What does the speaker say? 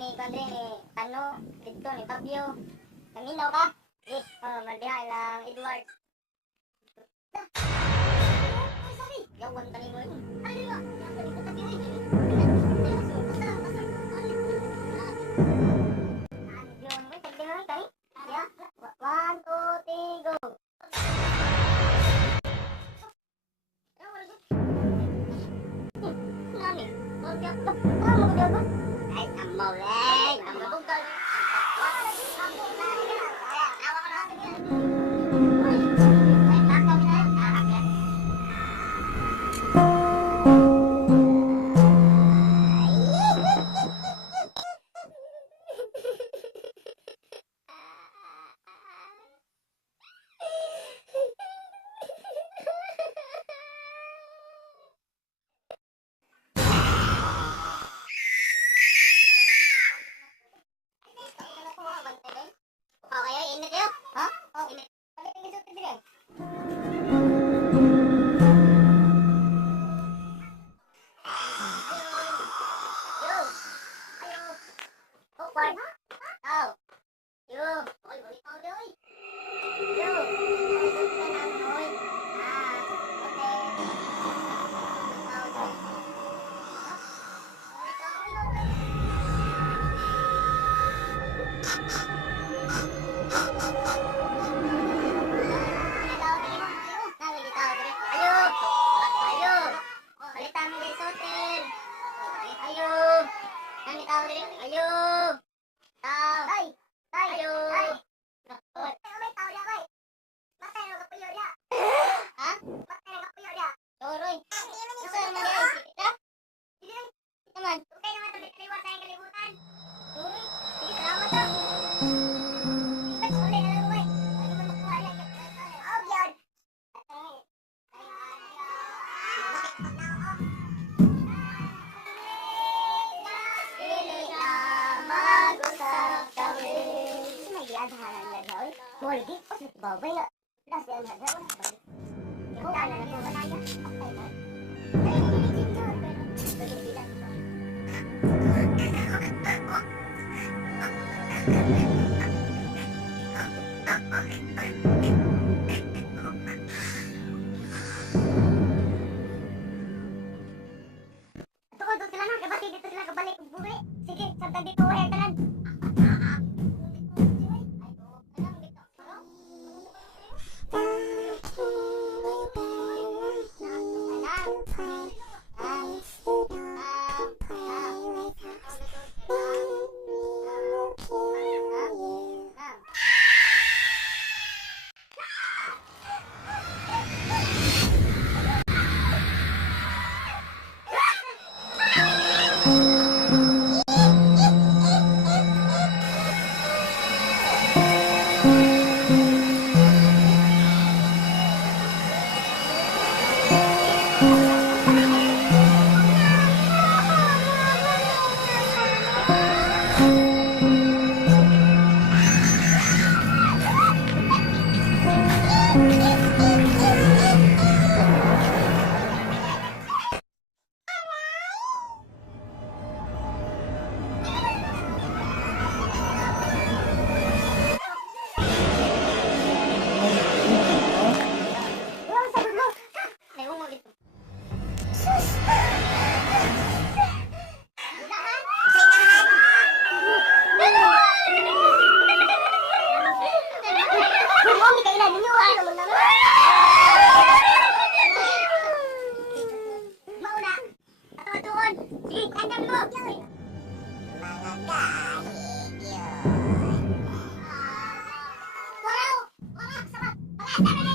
ni Padre ni Tano, dito ni Fabio. Naminaw ka? Maldihay lang Edward. Yawan ka ni mo. Ano ba? One, two, three, go. Nani? Ay, amaw lang. Amaw ka. Okay, init kayo? Ha? Oh, init. Bakit hindi sa tibigay? Yo! Ayo! Oh, part! Oh! Yo! Oy, balik ako doy! Yo! Ayos ka na, oy! Ayo! Tao! Ay! Ayo! Ay! Ay! May tao niya, koy! Matay na kapuyo niya! Ha? Matay na kapuyo niya! Toroy! Gusto naman niya! Kita? Sige! Kita man! Okay naman ito! Kaliwan tayong kalibutan! Toroy! Sige! Salamat ka! Ba't uli na lang, koy? Ano mo makuha niya? Oh, yan! Boleh di, pas bawa ya. Dah saya ada orang. Kita ada yang mana ya? Tuh sila na kabati dito sila kabalik buri. Sige, sampai dito ay tanan. Wow! Wow! Sama!